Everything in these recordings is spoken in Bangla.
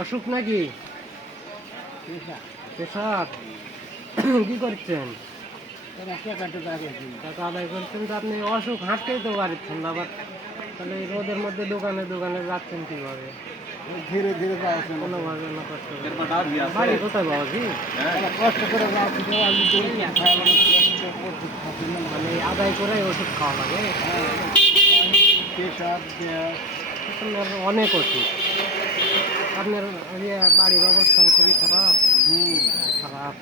অসুখ নাকি? পেশাব কি করছেন? টাকা আদায় করছেন তো আপনি অসুখ হাঁটতেই তো পারছেন না, আবার তাহলে এই রোদের মধ্যে দোকানে দোকানে যাচ্ছেন কিভাবে? ধীরে ধীরে কোনোভাবে না কষ্ট করে। বাড়ি কোথায় বাবাজি? কষ্ট করে মানে আদায় করে ওষুধ খাওয়া লাগে? পেশাব গ্যাস আপনার অনেক ওষুধ। আপনার বাড়ির অবস্থান খুবই খারাপ। খারাপ,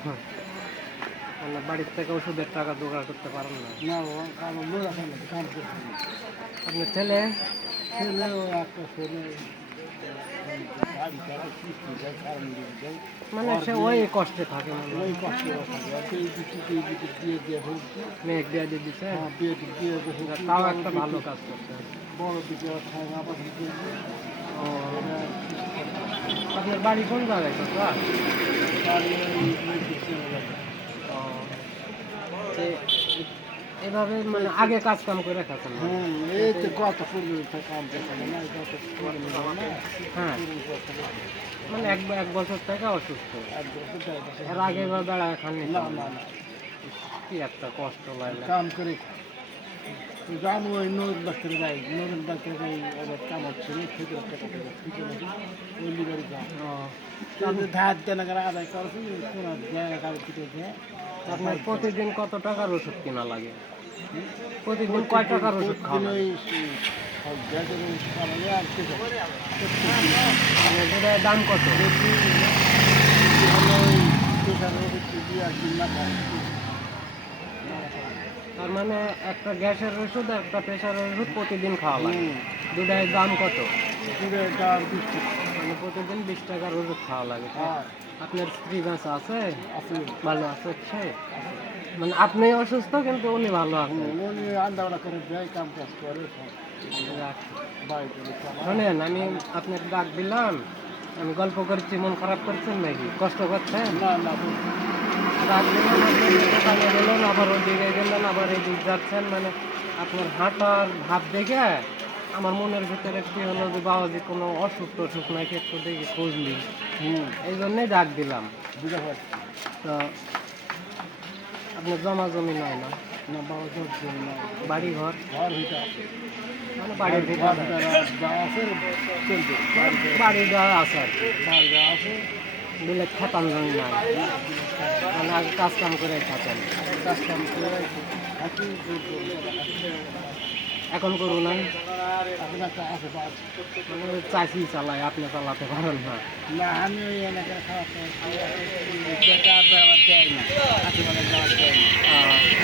মানে বাড়ির থেকে ওষুধের টাকা জোগাড় করতে পারেন না। আপনার ছেলে? মানে সে ওই কষ্টে থাকে, মেঘ দিয়ে দিচ্ছে, তাও একটা ভালো কাজ করছে। আপনার বাড়ি কোন জায়গায় কাকা? এভাবে মানে আগে কাজ কাম করে খাচ্ছেন? এই তো কত কাম হ্যাঁ, মানে এক বছর থেকে অসুস্থ। এর আগে এবার বেড়ায় খাননি? কি একটা কষ্ট লাগে। কাম করে যাবো ওই নদীর ডাক্তারে যাই, নদীর ডাক্তারে যাই, ওদের কাম হচ্ছে ওই লিবারি কাম ধার দেন আদায় করছি কোনো জায়গা কাগজ কেটেছে। আপনার প্রতিদিন কত টাকার ওষুধ কেনা লাগে? প্রতিদিন কয় টাকার ওষুধ খাওয়া লাগে? দাম কত? তার মানে একটা গ্যাসের ওষুধ একটা প্রেশারের ওষুধ প্রতিদিন খাওয়া লাগে। দুটার দাম কত? মানে প্রতিদিন 20 টাকার ওষুধ খাওয়া লাগে। আপনার স্ত্রী বাচ্চা আছে? ভালো আছে সে? মানে আপনি অসুস্থ কিন্তু উনি ভালো আছেন? উনি আন্দাবাড়া করে দেয়, কাম কাজ করে। শোনেন, আমি আপনাকে ডাক দিলাম, আমি গল্প করছি, মন খারাপ করছেন নাকি? কষ্ট করছেন? না না, ডাক দিলাম, আপনি দোকানে গেলেন, আবার ওইদিকে গেলেন, আবার এইদিকে যাচ্ছেন, মানে আপনার হাঁটার ভাব দেখে আমার মনের ভিতরে একটি হলো যে বাবাজি কোনো অসুখ টসুখ নাকি একটু দেখে খুঁজলি, এই জন্যই ডাক দিলাম। বুঝতে পারছি। তো আপনার জমা জমি নয় না? না বাবা, বাড়ি ঘর? ঘর হইতে আছে, মানে বাড়ির ভিতরে যা আছে চলবে, বাড়ি দেওয়া আছে আর কি, বাড়ি যা আছে দিলে খেতাম জমি নাই, মানে আগে কাজ কাম করে খাতেন। কাজ কাম করে থাকি। এখন করুন নাই? এখন একটা আছে মানে চাষি চালায়, আপনি চালাতে পারেন না? না, আমি ওই এলাকায় খাওয়া দেয় না, আশেপাশে যাওয়া দেয় না।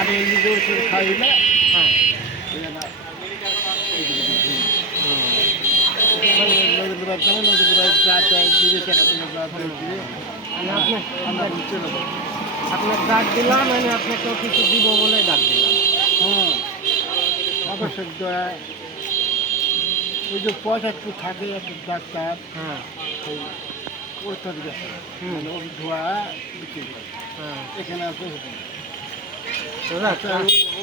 আমি নিজে ওষুধ খাই না। হ্যাঁ, আপনার ডাক দিলাম, আমি আপনাকে কিছু দিব বলে ডাক দিলাম। অবশ্যই ওই যে পয়সা একটু থাকে একটা ডাক্তার, হ্যাঁ, ওষুধ গেছে ধোয়া বিক্রি করে, এখানে আছে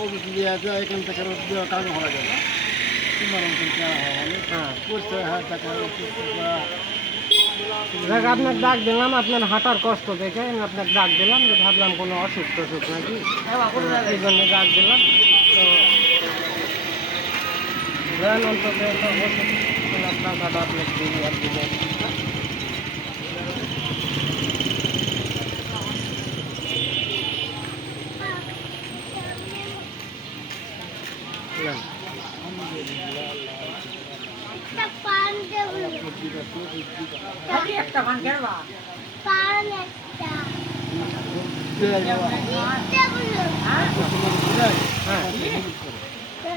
ওষুধ দিয়ে আছে, এখান থেকে কাজ হওয়া যায় না, আপনার ডাক দিলাম, আপনার হাঁটার কষ্ট দেখে আপনার ডাক দিলাম, যে ভাবলাম কোনো অসুখ টসুখ নাকি, এই জন্য ডাক দিলাম। তো অন্তত ওষুধ কেনার টাকাটা আপনাকে দিই আর দিলেন।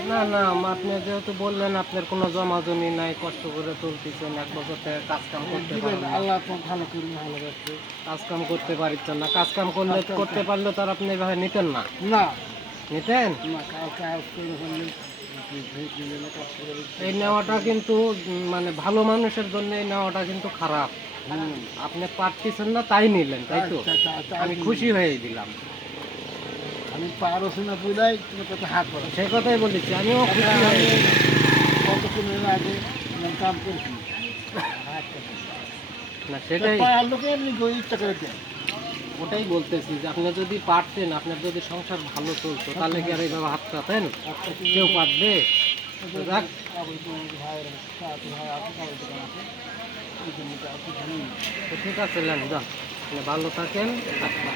না না, আপনি যেহেতু বললেন আপনার কোনো জমা জমি নাই, কষ্ট করে তুলতেছেন, 1 বছর থেকে কাজ কাম করতে পারেন না, আল্লাহ ভালো করে ভালোবাসে, কাজ কাম করতে পারছেন না, কাজ কাম করলে করতে পারলে তার আপনি এভাবে নিতেন না? না নিতেন? এই নেওয়াটা কিন্তু মানে ভালো মানুষের জন্য এই নেওয়াটা কিন্তু খারাপ। আপনি পারতেছেন না তাই নিলেন, তাই তো? আমি খুশি হয়ে দিলাম। আমি আমি পারছি না বুঝলাই তোমার কাছে হাত করা সে কথাই বলেছি, আমিও খুশি আমি হয়েছি। কতক্ষণের আগে আমি কাম করেছি হাত করা না সেটাই, পাড়ার লোকে এমনি ইচ্ছা করে দেয় ওটাই বলতেছি যে আপনি যদি পারতেন, আপনার যদি সংসার ভালো চলতো, তাহলে কি আর এইভাবে হাত পাতেন? একটা কেউ পারবে? তো যাক, ভাইয়ের ভাই আছে কারোর দোকান আছে ওই জন্য আপনি জানেন তো ঠিক আছে, নেন যান, আপনি ভালো থাকেন। আচ্ছা।